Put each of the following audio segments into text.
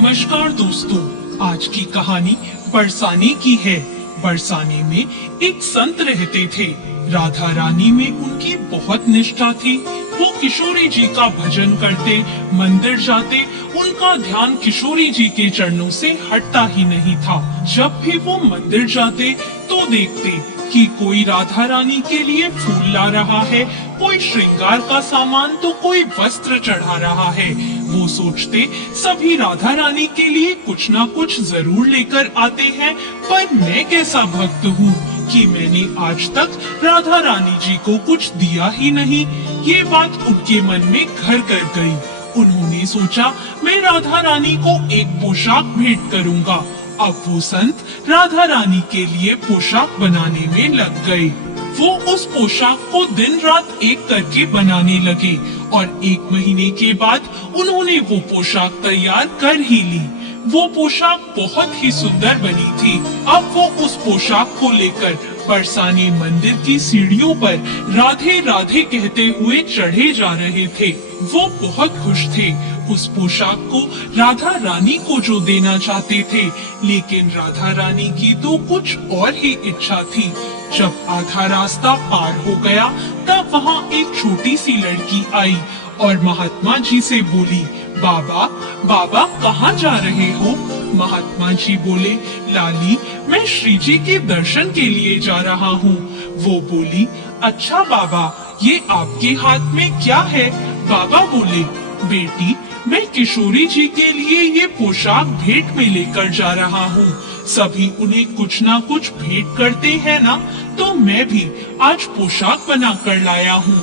नमस्कार दोस्तों, आज की कहानी बरसाने की है। बरसाने में एक संत रहते थे। राधा रानी में उनकी बहुत निष्ठा थी। वो किशोरी जी का भजन करते, मंदिर जाते, उनका ध्यान किशोरी जी के चरणों से हटता ही नहीं था। जब भी वो मंदिर जाते तो देखते कि कोई राधा रानी के लिए फूल ला रहा है, कोई श्रृंगार का सामान तो कोई वस्त्र चढ़ा रहा है। वो सोचते सभी राधा रानी के लिए कुछ ना कुछ जरूर लेकर आते हैं, पर मैं कैसा भक्त हूँ कि मैंने आज तक राधा रानी जी को कुछ दिया ही नहीं। ये बात उनके मन में घर कर गई। उन्होंने सोचा मैं राधा रानी को एक पोशाक भेंट करूँगा। अब वो संत राधा रानी के लिए पोशाक बनाने में लग गए। वो उस पोशाक को दिन रात एक करके बनाने लगे और 1 महीने के बाद उन्होंने वो पोशाक तैयार कर ही ली। वो पोशाक बहुत ही सुंदर बनी थी। अब वो उस पोशाक को लेकर बरसाने मंदिर की सीढ़ियों पर राधे राधे कहते हुए चढ़े जा रहे थे। वो बहुत खुश थे। उस पोशाक को राधा रानी को जो देना चाहते थे, लेकिन राधा रानी की तो कुछ और ही इच्छा थी। जब आधा रास्ता पार हो गया तब वहाँ एक छोटी सी लड़की आई और महात्मा जी से बोली, बाबा बाबा कहाँ जा रहे हो? महात्मा जी बोले, लाली मैं श्री जी के दर्शन के लिए जा रहा हूँ। वो बोली, अच्छा बाबा ये आपके हाथ में क्या है? बाबा बोले, बेटी मैं किशोरी जी के लिए ये पोशाक भेंट में लेकर जा रहा हूँ। सभी उन्हें कुछ ना कुछ भेंट करते हैं ना, तो मैं भी आज पोशाक बना कर लाया हूँ।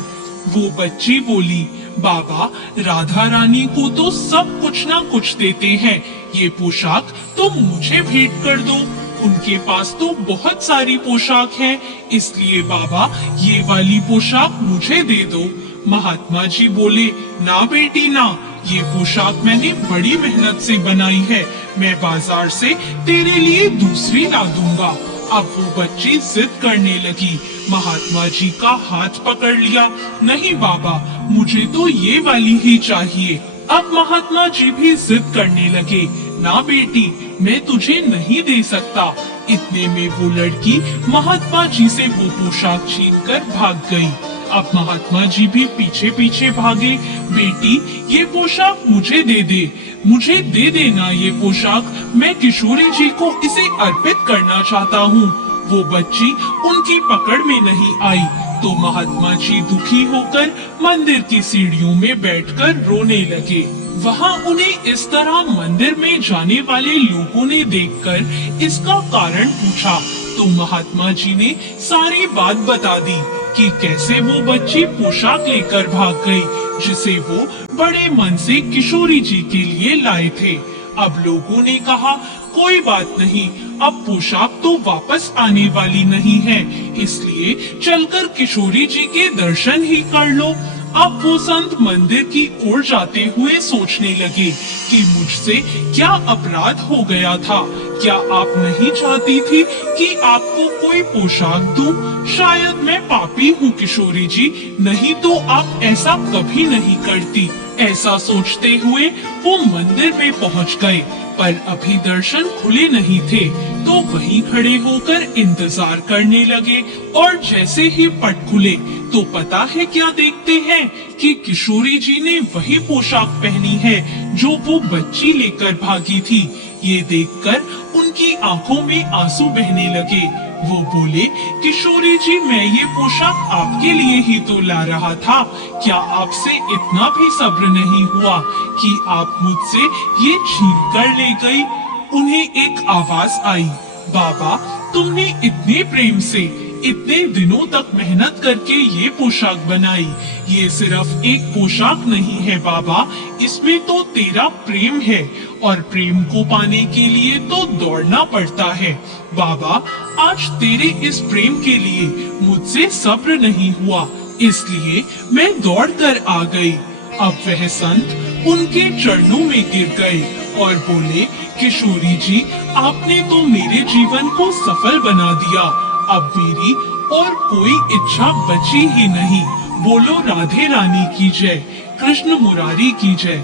वो बच्ची बोली, बाबा राधा रानी को तो सब कुछ ना कुछ देते हैं, ये पोशाक तुम मुझे भेंट कर दो। उनके पास तो बहुत सारी पोशाक है, इसलिए बाबा ये वाली पोशाक मुझे दे दो। महात्मा जी बोले, ना बेटी ना, ये पोशाक मैंने बड़ी मेहनत से बनाई है। मैं बाजार से तेरे लिए दूसरी ला दूंगा। अब वो बच्ची जिद करने लगी। महात्मा जी का हाथ पकड़ लिया, नहीं बाबा मुझे तो ये वाली ही चाहिए। अब महात्मा जी भी जिद करने लगे, ना बेटी मैं तुझे नहीं दे सकता। इतने में वो लड़की महात्मा जी से वो पोशाक छीनकर भाग गई। अब महात्मा जी भी पीछे पीछे भागे, बेटी ये पोशाक मुझे दे दे, मुझे दे देना ये पोशाक, मैं किशोरी जी को इसे अर्पित करना चाहता हूँ। वो बच्ची उनकी पकड़ में नहीं आई तो महात्मा जी दुखी होकर मंदिर की सीढ़ियों में बैठकर रोने लगे। वहाँ उन्हें इस तरह मंदिर में जाने वाले लोगों ने देखकर इसका कारण पूछा तो महात्मा जी ने सारी बात बता दी कि कैसे वो बच्ची पोशाक लेकर भाग गई, जिसे वो बड़े मन से किशोरी जी के लिए लाए थे। अब लोगों ने कहा, कोई बात नहीं, अब पोशाक तो वापस आने वाली नहीं है, इसलिए चलकर किशोरी जी के दर्शन ही कर लो। अब वो संत मंदिर की ओर जाते हुए सोचने लगे कि मुझसे क्या अपराध हो गया था। क्या आप नहीं चाहती थी कि आपको कोई पोशाक दूं? शायद मैं पापी हूँ किशोरी जी, नहीं तो आप ऐसा कभी नहीं करती। ऐसा सोचते हुए वो मंदिर में पहुँच गए, पर अभी दर्शन खुले नहीं थे तो वहीं खड़े होकर इंतजार करने लगे। और जैसे ही पट खुले तो पता है क्या देखते हैं कि किशोरी जी ने वही पोशाक पहनी है जो वो बच्ची लेकर भागी थी। ये देखकर उनकी आंखों में आंसू बहने लगे। वो बोले, किशोरी जी मैं ये पोशाक आपके लिए ही तो ला रहा था, क्या आपसे इतना भी सब्र नहीं हुआ कि आप मुझसे ये छीन कर ले गई? उन्हें एक आवाज आई, बाबा तुमने इतने प्रेम से इतने दिनों तक मेहनत करके ये पोशाक बनाई। ये सिर्फ एक पोशाक नहीं है बाबा, इसमें तो तेरा प्रेम है और प्रेम को पाने के लिए तो दौड़ना पड़ता है। बाबा आज तेरे इस प्रेम के लिए मुझसे सब्र नहीं हुआ, इसलिए मैं दौड़ कर आ गई। अब वह संत उनके चरणों में गिर गए और बोले, किशोरी जी आपने तो मेरे जीवन को सफल बना दिया। अब मेरी और कोई इच्छा बची ही नहीं। बोलो राधे रानी की जय, कृष्ण मुरारी की जय।